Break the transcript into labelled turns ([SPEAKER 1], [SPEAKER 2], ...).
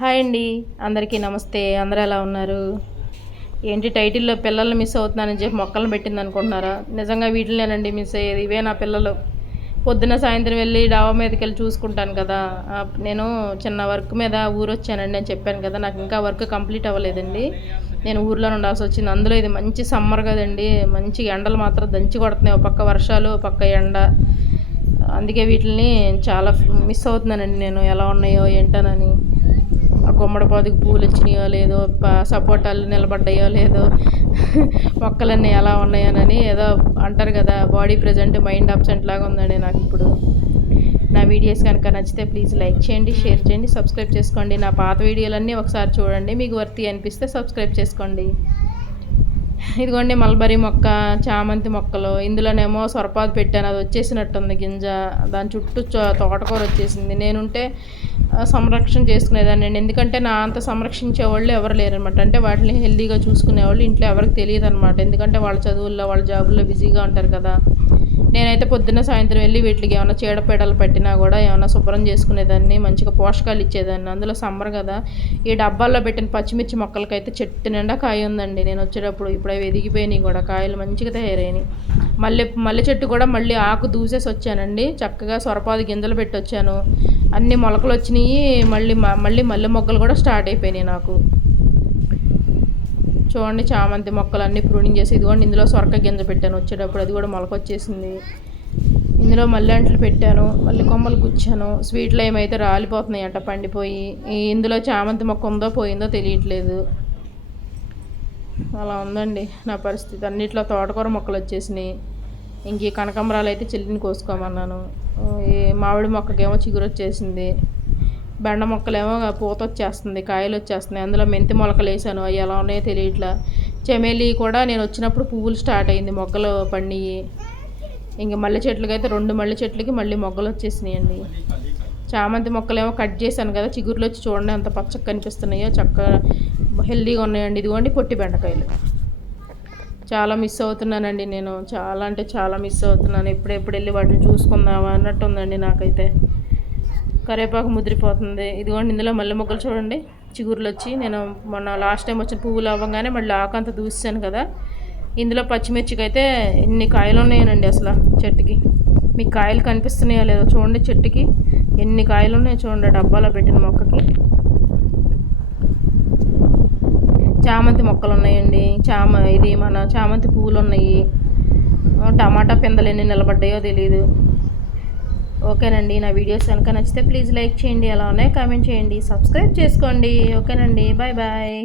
[SPEAKER 1] Hi అండి. అందరికీ నమస్తే. అందరూ ఎలా ఉన్నారు? ఏంటి టైటిల్లో పిల్లల్ని మిస్ అవుతున్నానని చెప్పి మొక్కలను పెట్టింది అనుకుంటున్నారా? నిజంగా వీటినేనండి మిస్ అయ్యేది. ఇవే నా పిల్లలు. పొద్దున సాయంత్రం వెళ్ళి డాబా మీదకి వెళ్ళి చూసుకుంటాను కదా. నేను చిన్న వర్క్ మీద ఊరు వచ్చానండి నేను చెప్పాను కదా. నాకు ఇంకా వర్క్ కంప్లీట్ అవ్వలేదండి. నేను ఊర్లో ఉండాల్సి వచ్చింది. అందులో ఇది మంచి సమ్మర్ కదండి. మంచి ఎండలు మాత్రం దంచి కొడుతున్నాయి. ఒక పక్క వర్షాలు ఒక పక్క ఎండ. అందుకే వీటిని చాలా మిస్ అవుతున్నానండి నేను. ఎలా ఉన్నాయో ఏంటనని. గుమ్మడి పాదుకు పూలు వచ్చినాయో లేదో సపోటాలు నిలబడ్డాయో లేదో మొక్కలన్నీ ఎలా ఉన్నాయోనని ఏదో అంటారు కదా బాడీ ప్రజెంట్ మైండ్ అబ్సెంట్ లాగా ఉందండి నాకు ఇప్పుడు. నా వీడియోస్ కనుక నచ్చితే ప్లీజ్ లైక్ చేయండి షేర్ చేయండి సబ్స్క్రైబ్ చేసుకోండి. నా పాత వీడియోలన్నీ ఒకసారి చూడండి మీకు వర్తి అనిపిస్తే సబ్స్క్రైబ్ చేసుకోండి. ఇదిగోండి మల్బరీ మొక్క చామంతి మొక్కలు ఇందులోనేమో సొరపాదు పెట్టాను అది వచ్చేసినట్టుంది గింజ దాని చుట్టూ చో- తోటకూర వచ్చేసింది. నేనుంటే సంరక్షణ చేసుకునేదాన్ని అండి. ఎందుకంటే నా అంత సంరక్షించే వాళ్ళు ఎవరు లేరనమాట. అంటే వాటిని హెల్దీగా చూసుకునేవాళ్ళు ఇంట్లో ఎవరికి తెలియదు అనమాట ఎందుకంటే వాళ్ళ చదువుల్లో వాళ్ళ జాబుల్లో బిజీగా ఉంటారు కదా. నేనైతే పొద్దున్న సాయంత్రం వెళ్ళి వీటికి ఏమైనా చీడపీడలు పెట్టినా కూడా ఏమైనా శుభ్రం చేసుకునేదాన్ని మంచిగా పోషకాలు ఇచ్చేదాన్ని. అందులో సమ్మర్ కదా. ఈ డబ్బాల్లో పెట్టిన పచ్చిమిర్చి మొక్కలకైతే చెట్టు నిండా కాయ ఉందండి. నేను వచ్చేటప్పుడు ఇప్పుడు అవి ఎదిగిపోయినాయి కూడా. కాయలు మంచిగా తయారైనాయి. మల్లె మల్లె చెట్టు కూడా మళ్ళీ ఆకు దూసేసి వచ్చానండి. చక్కగా సొరపాదు గింజలు పెట్టి వచ్చాను అన్ని మొలకలు వచ్చినాయి మళ్ళీ మళ్ళీ మల్లె మొగ్గలు కూడా స్టార్ట్ అయిపోయినాయి నాకు. చూడండి చామంతి మొక్కలు అన్నీ ప్రూనింగ్ చేసి ఇదిగోండి ఇందులో సొరక గింజ పెట్టాను. వచ్చేటప్పుడు అది కూడా మొలక వచ్చేసింది. ఇందులో మల్లె అంట్లు పెట్టాను మళ్ళీ కొమ్మలు గుచ్చాను. స్వీట్లు ఏమైతే రాలిపోతున్నాయి అంట పండిపోయి ఇందులో చామంతి మొక్క ఉందో పోయిందో తెలియట్లేదు. అలా ఉందండి. నా పరిస్థితి. అన్నిట్లో తోటకూర మొక్కలు వచ్చేసినాయి. ఇంక ఈ కనకాంబరాలు అయితే చెల్లిని కోసుకోమన్నాను. ఈ మామిడి మొక్కకేమో చిగురు వచ్చేసింది. బెండ మొక్కలేమో పూత వచ్చేస్తుంది కాయలు వచ్చేస్తున్నాయి. అందులో మెంతి మొలకలు వేసాను అవి ఎలా ఉన్నాయో తెలియట్లా. చెమేలి కూడా నేను వచ్చినప్పుడు పువ్వులు స్టార్ట్ అయింది మొగ్గలు పండియి. ఇంక మల్లె చెట్లకి అయితే రెండు మల్లె చెట్లకి మళ్ళీ మొగ్గలు వచ్చేసినాయండి. చామంతి మొక్కలేమో కట్ చేశాను కదా చిగురులు వచ్చి చూడండి ఎంత పచ్చగా కనిపిస్తున్నాయో చక్కగా హెల్దీగా ఉన్నాయండి. ఇదిగోండి పొట్టి బెండకాయలు. చాలా మిస్ అవుతున్నానండి నేను. చాలా అంటే చాలా మిస్ అవుతున్నాను. ఎప్పుడెప్పుడు వెళ్ళి వాటిని చూసుకుందామా అన్నట్టు ఉందండి నాకైతే. కరివేపాకు ముదిరిపోతుంది. ఇదిగోండి ఇందులో మల్లె మొక్కలు చూడండి. చిగురులు వచ్చి నేను మొన్న లాస్ట్ టైం వచ్చిన పువ్వులు అవ్వగానే మళ్ళీ ఆకంత దూసాను కదా. ఇందులో పచ్చిమిర్చికి అయితే ఎన్ని కాయలు ఉన్నాయనండి అసలు చెట్టుకి. మీకు కాయలు కనిపిస్తున్నాయో లేదో చూడండి చెట్టుకి. ఎన్ని కాయలు ఉన్నాయో చూడండి. డబ్బాలో పెట్టిన మొక్కకి. చామంతి మొక్కలు ఉన్నాయండి. చామ ఇది మన చామంతి పువ్వులు ఉన్నాయి. టమాటా పిందలు ఎన్ని నిలబడ్డాయో తెలియదు ఓకేనండి నా వీడియోస్ కనుక నచ్చితే ప్లీజ్ లైక్ చేయండి ఎలా కామెంట్ చేయండి సబ్స్క్రైబ్ చేసుకోండి. ఓకేనండి బాయ్ బాయ్.